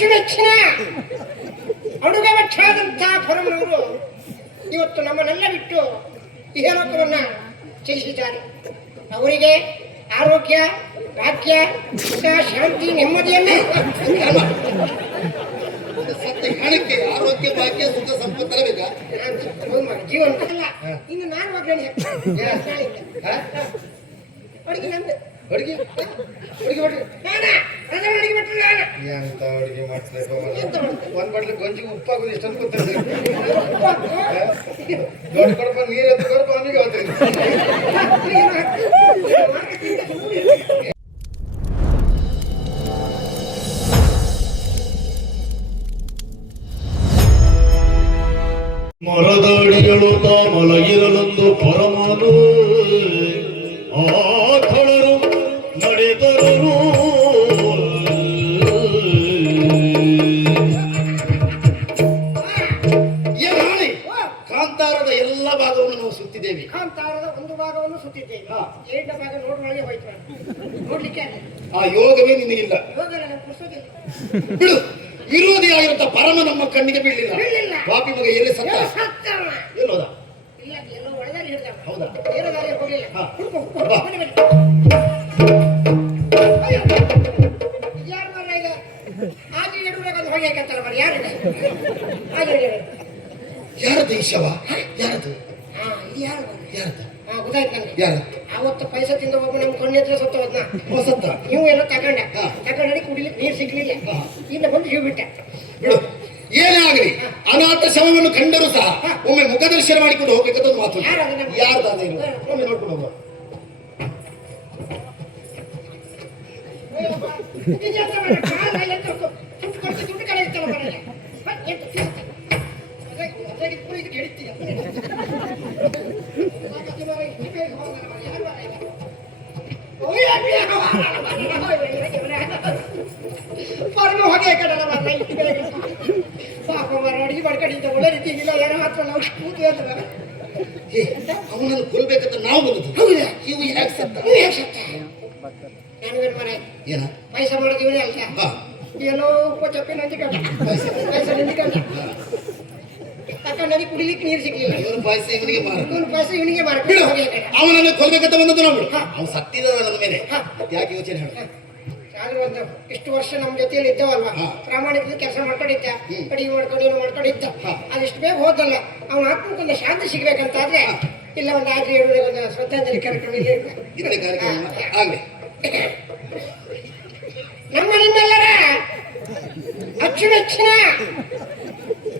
ಅಚ್ಚುಮೆಚ್ಚಿನ ಅಡುಗೆ ಭಕ್ಷಾದಂಥ ಪರಮನವರು ಇವತ್ತು ನಮ್ಮನ್ನೆಲ್ಲ ಬಿಟ್ಟು ಇಹಲೋಕವನ್ನ ತ್ಯಜಿಸಿದ್ದಾರೆ. ಅವರಿಗೆ ಆರೋಗ್ಯ, ಭಾಗ್ಯ, ಸುಖ, ಶಾಂತಿ, ನೆಮ್ಮದಿಯನ್ನೇ ಸತ್ಯ ಹಣಕ್ಕೆ ಆರೋಗ್ಯ, ಭಾಗ್ಯ, ಸುಖ, ಸಂಪತ್ತರ ಬೇಕಾ ಜೀವನ ಅಲ್ಲ. ಇನ್ನು ನಾನು ಒಗ್ಗರಣೆ ಅಡುಗೆ ನಂದು ಅಡುಗೆ ಅಡುಗೆ ಮಾಡ್ರಿ ಅಡುಗೆ ಬಿಟ್ಟರೆ ನಾನು ಎಂತ ಅಡುಗೆ ಮಾಡ್ತಾರೆ ಒಂದ್ ಬಟ್ಲು ಗೊಂಜಿಗೆ ಉಪ್ಪಾಗೋದು ಇಷ್ಟೊಂದು ಗೊತ್ತಿರ್ತದೆ. ದೊಡ್ಡ ಕೊಡಪ ನೀರು ಎದ್ದು ಕೊಡಪ ಅವನಿಗೆ ಹೋಗ್ತೀನಿ. ಮರದಡಿಗಳು ಮಲಗಿರಲೊಂದು ಪರಮಾನು ಆಥಳರು ನಡೆದರು. ಕಾಂತಾರದ ಎಲ್ಲ ಭಾಗವನ್ನು ನಾವು ಸುತ್ತಿದ್ದೇವೆ. ಕಾಂತಾರದ ಒಂದು ಭಾಗವನ್ನು ಸುತ್ತಿದ್ದೇವೆ. ಏಳ ಭಾಗ ನೋಡ್ರೊಳಗೆ ಹೋಯ್ತು ನೋಡ್ಲಿಕ್ಕೆ ಆ ಯೋಗವೇ ನಿನಗಿಲ್ಲ. ಯೋಗ ನನಗೆ ಪುಸ್ತಕ ಬಿಡು. ವಿರೋಧಿಯಾಗಿರುತ್ತ ಪರಮ ನಮ್ಮ ಕಣ್ಣಿಗೆ ಬೀಳಲಿಲ್ಲ. ಪಾಪಿ ಮಗ ಎಲ್ಲಿ ಸತ್ತ ಎಲ್ಲೋದ? ಇಲ್ಲ, ಎಲ್ಲೋ ಒಳದಲ್ಲಿ ಹಿಡಿದ. ಹೌದಾ? ಬೇರೆ ದಾರಿಗೆ ಹೋಗಲಿಲ್ಲ. ಯಾರು ಮರ ಈಗ ಆಗಿ ಎಡುವಾಗ ಹೊಗೆ ಹಾಕಂತಾರ ಮರ ಯಾರಿದೆ? ಯಾರದು ಈ ಶವ? ಯಾರದು? ಇದು ಯಾರು? ಯಾರದು? ಗೊತ್ತಾಯ್ತು ನನಗೆ. ಯಾರ? ಅವತ್ತು ಪೈಸೆ ತಿಂದ ಒಬ್ಬ ನಮ್ಮ ಕಣ್ಣು ಹತ್ರ ಸತ್ತ ಹೋದ್ನ. ಸತ್ತ? ನೀವು ಎಲ್ಲ ತಗೊಂಡಿ ಕುಡಿಲಿಕ್ಕೆ ನೀರು ಸಿಗ್ಲಿಲ್ಲ. ಇನ್ನು ಬಂದು ಹೀವು ಬಿಟ್ಟೆ. ಬಿಡು. ಏನೇ ಆಗಲಿ ಅನಾಥ ಶವವನ್ನು ಕಂಡರೂ ಸಹ ಒಮ್ಮೆ ಮುಖದರ್ಶನ ಮಾಡಿಕೊಂಡು ಹೋಗ್ಬೇಕಂತ ಒಂದು ಮಾತು. ಯಾರ್ದಾದ ಒಮ್ಮೆ ನೋಡ್ಕೊಂಡು ಹೋಗುವ. ದುಡ್ಡು ಕಡೆ ಇರ್ತಲ್ಲ ಮನೆಗೆ. ಪರಮ ಹೊಗೆ ಕಡಲ ಪಾಪ ಮರ ಅಡಿಗೆ ಮಾಡ್ಕೊಂಡಿದ್ದ ಒಳ್ಳೆ ರೀತಿ ಇಲ್ಲ. ಯಾರೋ ಮಾತ್ರ ನಾವು ಕೂತು ಹೇಳ್ತಾರೆ ಅವನನ್ನು ಕೊಲ್ಬೇಕಂತ ನಾವು ಬಂದದ್ದು. ಹೌದಾ? ಇವು ಯಾಕೆ ಸತ್ತ? ನನಗೇನು ಮನೆ ಏನ ಪೈಸೆ ಮಾಡೋದು ಇವನೇ ಅಲ್ಕ. ಏನೋ ಉಪ್ಪ ಚಪ್ಪಿ ನಂದಿಕೊಂಡ ಪೈಸೆ ನಂದಿಕೊಂಡ ತಕೊಂಡಿ ಕುಡಿಲಿಕ್ಕೆ ನೀರು ಸಿಗ್ಲಿಲ್ಲ. ಇವನು ಪಾಯಸ ಇವನಿಗೆ ಮಾರ. ಇವನು ಪೈಸೆ ಇವನಿಗೆ ಮಾರ. ಅವನನ್ನು ಕೊಲ್ಬೇಕಂತ ಬಂದದ್ದು ನಾವು. ಅವನು ಸತ್ತಿದ ನನ್ನ ಮೇಲೆ ಯಾಕೆ ಯೋಚನೆ ಹೇಳ? ಆದ್ರೂ ಒಂದು ಇಷ್ಟು ವರ್ಷ ನಮ್ಮ ಜೊತೆಯಲ್ಲಿ ಇದ್ದವಲ್ವಾ, ಪ್ರಾಮಾಣಿಕ ಕೆಲಸ ಮಾಡ್ಕೊಂಡಿದ್ದ, ಅಡಿಗೆ ಮಾಡ್ಕೊಂಡು ಏನು ಮಾಡ್ಕೊಂಡಿದ್ದ. ಅದಿಷ್ಟು ಬೇಗ ಹೋದಲ್ಲ. ಅವನ ಆತ್ಮಕ್ಕೊಂದು ಶಾಂತಿ ಸಿಗ್ಬೇಕಂತಾದ್ರೆ ಇಲ್ಲ ಒಂದು ಆದ್ರೆ ಹೇಳುವ ಒಂದು ಶ್ರದ್ಧಾಂಜಲಿ ಕಾರ್ಯಕ್ರಮ ಇದೇ ಕಾರ್ಯಕ್ರಮ ಆಗ್ಲಿ. ನಮ್ಮ ನಿಮ್ಮೆಲ್ಲರ ಅಚ್ಚುಮೆಚ್ಚಿನ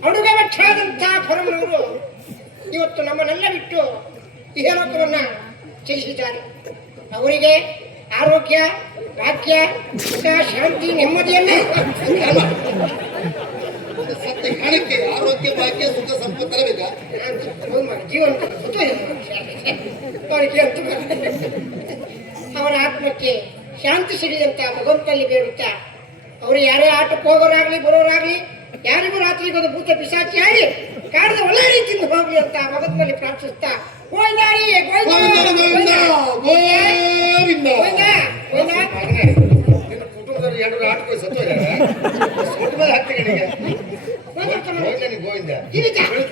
ಅಡುಗೆ ಭಕ್ಷಾದಂಥ ಪರಮನವರು ಇವತ್ತು ನಮ್ಮನ್ನೆಲ್ಲ ಬಿಟ್ಟು ಇಹಲೋಕವನ್ನ ತ್ಯಜಿಸಿದ್ದಾರೆ. ಅವರಿಗೆ ಆರೋಗ್ಯ, ಭಾಗ್ಯ, ಸುಖ, ಶಾಂತಿ, ನೆಮ್ಮದಿಯನ್ನೇ ಸತ್ಯ ಹಣಕ್ಕೆ ಆರೋಗ್ಯ, ಭಾಗ್ಯ, ಸುಖ, ಸಂಪತ್ತರ ಬೇಕಾ ಜೀವನ ಅವರಿಗೆ ಅಂತ ಅವರ ಆತ್ಮಕ್ಕೆ ಶಾಂತಿ ಸಿಗಲಿ ಅಂತ ಭಗವಂತನಲ್ಲಿ ಬೇಡುತ್ತಾ ಅವರು ಯಾರೇ ಆಟಕ್ಕೆ ಹೋಗೋರಾಗ್ಲಿ ಬರೋರಾಗ್ಲಿ ಯಾರಿಗೂ ರಾತ್ರಿಗೆ ಒಂದು ಭೂತ ಪಿಶಾಚಿ ಆಗಿ ಕಾಡದ ಒಳ್ಳೆ ರೀತಿಯಿಂದ ಹೋಗ್ಲಿ ಅಂತ ಭಗವಂತನಲ್ಲಿ ಪ್ರಾರ್ಥಿಸ್ತಾ ಗೋವಿಂದಾರಿ ಕುಟುಂಬದವರು ಎರಡು ಆಟಕ್ಕೆ ಸತ್ತೋಗ ಹಾಕ್ತೀನಿ ಗೋವಿಂದ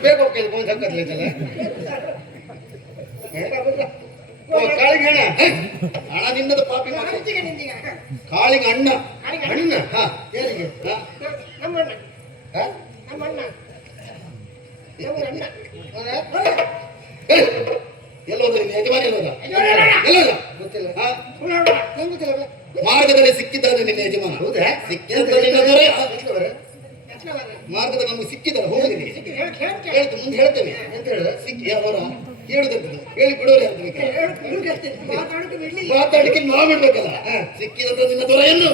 ಬೇಕು ಗೋವಿಂದ ಹಾಕತ್ಲೈತಲ್ಲ. ಕಾಳಿಂಗ ಅಣ್ಣ ಹಣ ನಿನ್ನದು ಪಾಪಿ ಕಾಳಿಂಗ ಅಣ್ಣ ಅಣ್ಣ ಯಾರಿಗೆ ನಮ್ಮಣ್ಣ ಎಲ್ಲೋದ ಯಜಮಾನ ಎಲ್ಲೋದ ಎಲ್ಲೋದ ಗೊತ್ತಿಲ್ಲ. ಮಾರ್ಗದಲ್ಲಿ ಸಿಕ್ಕಿದ್ದಾನೆ ನಿನ್ನ ಯಜಮಾನ. ಹೌದಾ? ಸಿಕ್ಕಿದ್ದ ನಿನ್ನ ದೊರೆ ಮಾರ್ಗದ ನಮ್ಗೆ ಸಿಕ್ಕಿದ್ದಾರೆ. ಹೋಗಿದ್ದೀನಿ ಹೇಳ್ತು ಮುಂದೆ ಹೇಳ್ತೇವೆ ಅಂತ ಹೇಳ ಸಿಕ್ಕಿ ಅವರ ಹೇಳುದಂತ ಹೇಳಿ ಬಿಡೋರು ಮಾತಾಡಕ್ಕೆ ನಾವು ಬಿಡ್ಬೇಕಲ್ಲ. ಸಿಕ್ಕಿದಂತ ನಿನ್ನ ದೊರೆಯನ್ನು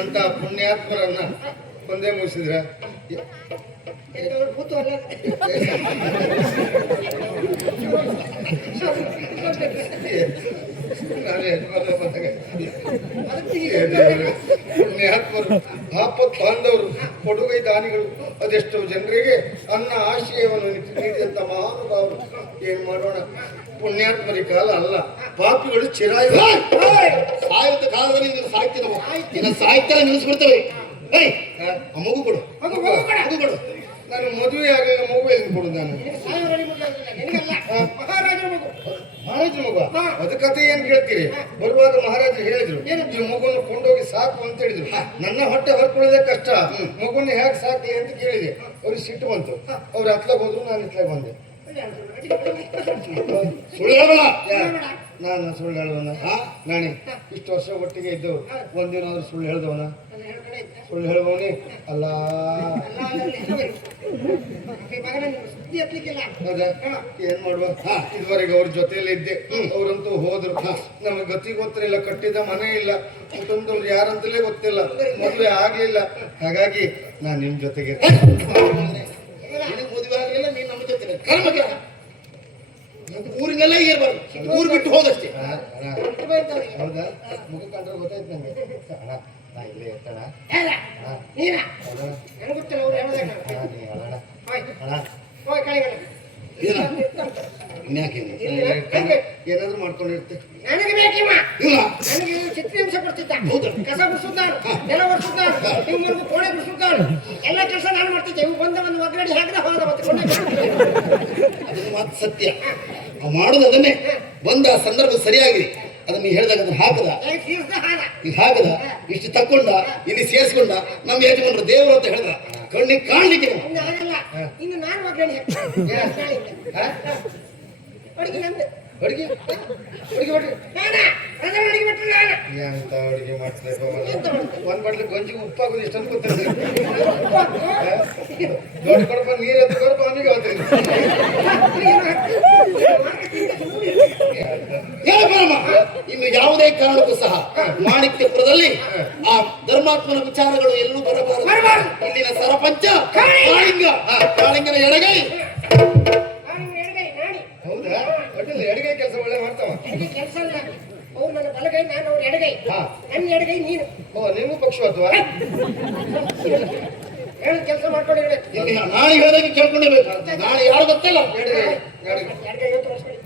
ಅಂತ ಪುಣ್ಯಾತ್ಮರನ್ನ ಒಂದೇ ಮುಗಿಸಿದ್ರ ಪುಣ್ಯಾತ್ಮರು ಆಪತ್ ಬಾಂಧವರು ಕೊಡುಗೈ ದಾನಿಗಳು ಅದೆಷ್ಟೋ ಜನರಿಗೆ ಅನ್ನ ಆಶ್ರಯವನ್ನು ನೀಡಿದಂತ ಮಹಾನುಭಾವರು. ಏನ್ ಮಾಡೋಣ, ಪುಣ್ಯಾತ್ಮರಿ ಕಾಲ ಅಲ್ಲ, ಪಾಪಿಗಳು ಚಿರಾಯು ಸಾಯುತ್ತ ಕಾಲದಲ್ಲಿ ನೀನು ಸಾಯ್ತೀರ ನಿನ್ನ ಸಾಹಿತ್ಯ ನಿಲ್ಲಿಸ್ಬಿಡ್ತೇವೆ ಏಯ್ ಆ ಮಗು ಕೊಡು ಮಗು ಕೊಡ. ಮಗು ಕೊಡು ನಾನು ಮದುವೆ ಆಗಲಿಲ್ಲ ಮಗು ಎಲ್ಲಿ ಕೊಡು ನಾನು ನಿನಗೆ ಸಾಯೋವರೆಗೆ ಮಗು ಆಗಿಲ್ಲ, ನಿನಗಲ್ಲ. ಮಹಾರಾಜರ ಮಗು. ಮಹಾರಾಜನ ಮಗು ಹಾ. ಅದ ಕಥೆ ಏನ್ ಕೇಳ್ತೀರಿ ಬರುವಾಗ ಮಹಾರಾಜರು ಹೇಳಿದ್ರು ಏನಂತ? ಈ ಮಗುವನ್ನು ಕೊಂಡೋಗಿ ಸಾಕು ಅಂತ ಹೇಳಿದ್ರು ನನ್ನ ಹೊಟ್ಟೆ ಹೊರ್ಕೊಳ್ಳೋದೇ ಕಷ್ಟ ಮಗುವನ್ನು ಹೇಗೆ ಸಾಕ್ಲಿ ಅಂತ ಕೇಳಿದೆ ಅವ್ರಿಗೆ ಸಿಟ್ಟು ಬಂತು ಅವ್ರು ಹತ್ಲಾಗ ಹೋದ್ರು ನಾನು ಇತ್ಲಾಗ ಬಂದೆ ಸುಳ್ಳು ಹೇಳಬೇಡ ನಾನು ಸುಳ್ಳು ಹೇಳುವನ ನಾಣಿ ಇಷ್ಟು ವರ್ಷ ಒಟ್ಟಿಗೆ ಇದ್ದವು ಒಂದಿನ ಆದ್ರೂ ಸುಳ್ಳು ಹೇಳ್ದವನ ಸುಳ್ಳು ಹೇಳುವವನೇ ಅಲ್ಲ ಸುದ್ದಿ ಎತ್ತಲಿಕ್ಕಿಲ್ಲ. ಹೌದಾ ಏನ್ ಮಾಡುವ ಇದುವರೆಗೆ ಅವ್ರ ಜೊತೆಯಲ್ಲೇ ಇದ್ದೆ ಅವ್ರಂತೂ ಹೋದ್ರು ನಮ್ಗೆ ಗತಿ ಗೊತ್ತಿಲ್ಲ ಕಟ್ಟಿದ ಮನೆ ಇಲ್ಲ ಕುಟುಂಬದವ್ರು ಯಾರಂತಲೇ ಗೊತ್ತಿಲ್ಲ ಮದುವೆ ಆಗ್ಲಿಲ್ಲ ಹಾಗಾಗಿ ನಾನ್ ನಿಮ್ ಜೊತೆಗೆ ನಿನಗೆ ಮದುವೆ ಆಗಲಿಲ್ಲ ನೀನು ನಮ್ಮ ಜೊತೆ ಕರ್ಮಕ್ಕೆ ಊರಿನೆಲ್ಲ ಇರಬಾರ್ದು ಊರು ಬಿಟ್ಟು ಹೋದಷ್ಟೇ ಹೌದಾ ಮುಖ ಕಂಡ್ರೆ ಗೊತ್ತಾಯ್ತು ನಂಗೆ ಅಣ್ಣ ನಾ ಇಲ್ಲೇ ಇರ್ತಣ ಯಾರ? ನೀನಾ? ನನಗೆ ಗೊತ್ತಿಲ್ಲ, ಅವ್ರು ಹೇಳ್ದಾಗ ನಾನು. ನೀ ಅಣ್ಣ ಹೋಯ್. ಅಣ್ಣ ಹೋಯ್ ಕಳಿಗಳು. ಏನ ಇನ್ಯಾಕೆ ಏನಾದ್ರು ಮಾಡ್ಕೊಂಡಿರ್ತೆ ನನಗೆ ಬೇಕಿಮ್ಮ. ಇಲ್ಲ ನನಗೆ ಚಿತ್ರಹಿಂಸೆ ಕೊಡ್ತಿದ್ದ. ಹೌದಾ? ಕಸ ಗುಡಿಸುತ್ತ ನಾನು, ನೆಲ ಒರೆಸುತ್ತ ನಾನು, ಇವ್ವರೆಗೂ ಕೋಣೆ ಗುಡಿಸುತ್ತ ನಾನು. ಎಲ್ಲ ಕೆಲಸ ನಾನು ಮಾಡ್ತಿದ್ದೆ. ಇವ್ ಬಂದ ಒಂದು ಒಗ್ಗರಣೆ ಹಾಕಿದ ಹೋದ ಮತ್ತೆ ಕೋಣೆ ಅದನ್ನು ಮಾತು ಸತ್ಯ ಅವ್ ಮಾಡುದು ಅದನ್ನೇ ಬಂದ ಆ ಸಂದರ್ಭ ಸರಿಯಾಗಿದೆ ಅದನ್ನ ನೀ ಹೇಳಿದಾಗ ಅದನ್ನ ಹಾಕದ ತೀರ್ಥ ಹಾರ. ಈಗ ಹಾಕದ ಇಷ್ಟು ತಕೊಂಡ ಇಲ್ಲಿ ಸೇರಿಸ್ಕೊಂಡ ನಮ್ಮ ಯಜಮಾನರು ದೇವರು ಅಂತ ಹೇಳಿದ ಕಣ್ಣಿಗೆ ಕಾಣ್ಲಿಕ್ಕೆ ನಾವು. ಇನ್ನು ಹಾಗಲ್ಲ. ಇನ್ನು ನಾನು ಒಗ್ಗರಣೆ ಅಡುಗೆ ನಮ್ದು. ಅಡುಗೆ ಅಡುಗೆ ಮಾಡ್ರಿ ನಾನಾ? ಅದನ್ನ ಅಡುಗೆ ಬಿಟ್ರೆ ನಾನು. ಎಂತ ಅಡುಗೆ ಮಾಡ್ತಾರೆ ಎಂತ ಮಾಡ್ತಾರೆ? ಒಂದ್ ಬಟ್ಲು ಗಂಜಿಗೆ ಉಪ್ಪಾಗೋದು ಇಷ್ಟ ಅನ್ಕೋತಾರೆ ದೊಡ್ಡ ಕೊಡಪ್ಪ ನೀರು ಎತ್ಕೊಡಪ್ಪ ಅವನಿಗೆ ಹೋಗ್ತೀನಿ ಹೇಳಬಾರಮ್ಮ ಇನ್ನು ಯಾವುದೇ ಕಾರಣಕ್ಕೂ ಸಹ ಮಾಣಿಕ್ಯಪುರದಲ್ಲಿ ಆ ಧರ್ಮಾತ್ಮನ ವಿಚಾರಗಳು ಎಲ್ಲೂ ಬರಬಾರದು ಇಲ್ಲಿನ ಸರಪಂಚ ಕಾಳಿಂಗನ ಎಡಗೈ ನಾನು ಎಡಗೈ ನಾಡಿ. ಹೌದಾ ಒಟ್ಟಿಲ್ಲ ಎಡಗೈ ಕೆಲಸ ಒಳ್ಳೆ ಮಾಡ್ತಾವ ಎಡಗೈ ಕೆಲಸ ಅಲ್ಲ. ಅವ್ರು ನನ್ನ ಬಲಗೈ, ನಾನು ಅವ್ರ ಎಡಗೈ. ನನ್ನ ಎಡಗೈ ನೀನು. ಓ ನೀವು ಪಕ್ಷವಾತವಾ ಹೇಳ ಕೆಲಸ ಮಾಡ್ಕೊಂಡಿರ್ಬೇಕು. ಇಲ್ಲಿ ನಾಳೆ ಹೇಳಿದಾಗ ಕೇಳ್ಕೊಂಡಿರ್ಬೇಕು ನಾಳೆ ಯಾರು ಗೊತ್ತಿಲ್ಲ ಎಡಗೈ ಎಡಗೈ ಎಡಗೈ ಅಂತ ತೋರಿಸ್ಬೇಡಿ.